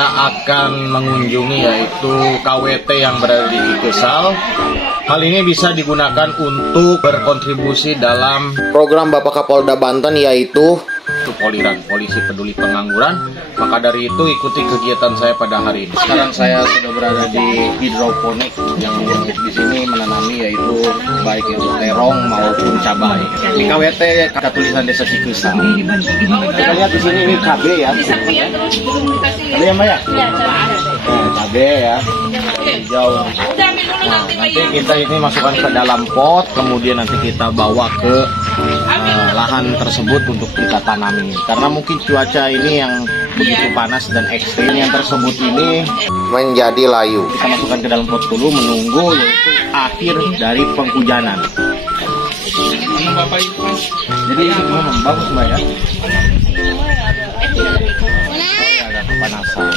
kita akan mengunjungi yaitu KWT yang berada di Cikesal. Hal ini bisa digunakan untuk berkontribusi dalam program Bapak Kapolda Banten yaitu Poliran, Polisi Peduli Pengangguran. Maka dari itu ikuti kegiatan saya pada hari ini. Sekarang saya sudah berada di hidroponik yang di sini menanami yaitu baik itu terong maupun cabai. Ini KWT kata tulisan Desa Cikesal. Kita lihat di sini ini cabai ya. Cabai ya Mbak ya? Cabai ya. Hijau. Nah, nanti kita ini masukkan ke dalam pot, kemudian nanti kita bawa ke lahan tersebut untuk kita tanami. Karena mungkin cuaca ini yang begitu panas dan ekstrim yang tersebut ini menjadi layu. Kita masukkan ke dalam pot dulu menunggu yaitu akhir dari penghujanan. Jadi ini memang bagus Mbak ya. Agak kepanasan.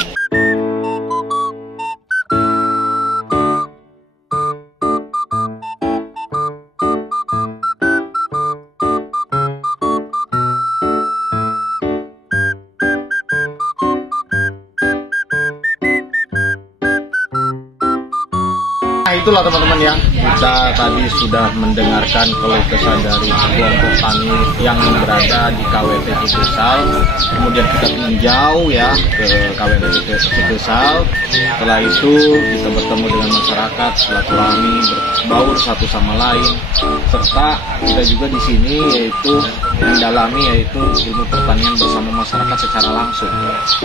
Itulah teman-teman ya, kita tadi sudah mendengarkan keluh kesah dari kelompok tani yang berada di KWT Cikesal. Kemudian kita tinjau ya ke KWT Cikesal. Setelah itu kita bertemu dengan masyarakat, silaturahmi, berbaur satu sama lain, serta kita juga di sini yaitu mendalami yaitu ilmu pertanian bersama masyarakat secara langsung.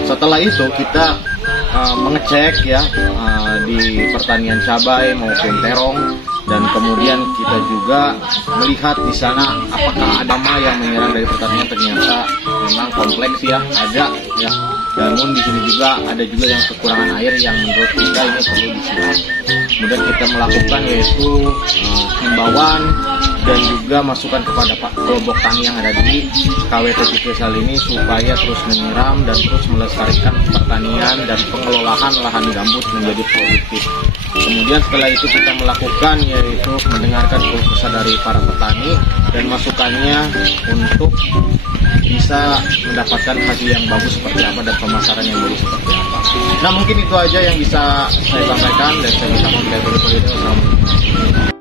Setelah itu kita mengecek ya di pertanian cabai maupun terong, dan kemudian kita juga melihat di sana apakah ada hama yang menyerang dari pertanian. Ternyata memang kompleks ya, ada ya. Namun di sini juga ada juga yang kekurangan air yang menurut kita ini perlu disiram. Kemudian kita melakukan yaitu himbauan dan juga masukan kepada kelompok tani yang ada di KWT Cikesal ini supaya terus menyiram dan terus melestarikan pertanian dan pengelolaan lahan gambut menjadi produktif. Kemudian setelah itu kita melakukan yaitu mendengarkan keluh kesah dari para petani dan masukannya untuk bisa mendapatkan hasil yang bagus seperti apa dan pemasaran yang bagus seperti apa. Nah mungkin itu aja yang bisa saya sampaikan dan saya minta maaf dari Assalamualaikum.